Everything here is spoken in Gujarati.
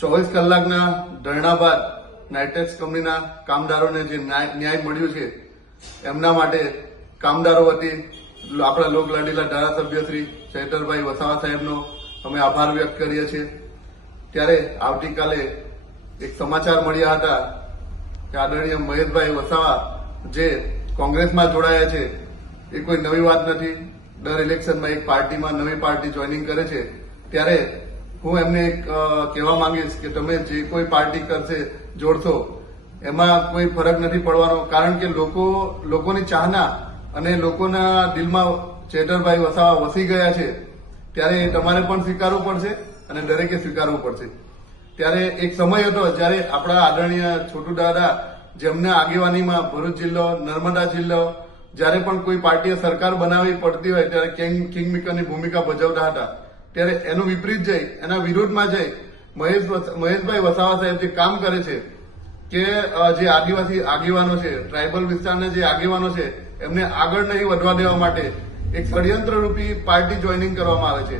24 કલાકના ધરણા બાદ નાઇટેક્સ કંપનીના કામદારોને જે ન્યાય મળ્યું છે એમના માટે કામદારો વતી આપણા લોકલાડીલા ધારાસભ્ય શ્રી ચૈતરભાઈ વસાવા સાહેબનો અમે આભાર વ્યક્ત કરીએ છીએ। ત્યારે આવતીકાલે એક સમાચાર મળ્યા હતા કે આદરણીય મહેશભાઈ વસાવા જે કોંગ્રેસમાં જોડાયા છે એ કોઈ નવી વાત નથી। દર ઇલેક્શનમાં એક પાર્ટીમાં નવી પાર્ટી જોઈનિંગ કરે છે ત્યારે હું એમને કહેવા માંગીશ કે તમે જે કોઈ પાર્ટી કરશે જોડશો એમાં કોઈ ફરક નથી પડવાનો, કારણ કે લોકોની ચાહના અને લોકોના દિલમાં ચેતરભાઈ વસાવા વસી ગયા છે ત્યારે તમારે પણ સ્વીકારવું પડશે અને દરેકે સ્વીકારવું પડશે। ત્યારે એક સમય હતો જ્યારે આપણા આદરણીય છોટુ દાદા જેમના આગેવાનીમાં ભરૂચ જિલ્લો, નર્મદા જિલ્લો જ્યારે પણ કોઈ પાર્ટીએ સરકાર બનાવવી પડતી હોય ત્યારે કિંગમેકરની ભૂમિકા ભજવતા હતા। ત્યારે એનું વિપરીત જઈ એના વિરોધમાં જઈ મહેશભાઈ વસાવા સાહેબ જે કામ કરે છે કે જે આદિવાસી આગેવાનો છે, ટ્રાઇબલ વિસ્તારના જે આગેવાનો છે એમને આગળ નહીં વધવા દેવા માટે એક ષડયંત્ર રૂપી પાર્ટી જોઈનિંગ કરવામાં આવે છે।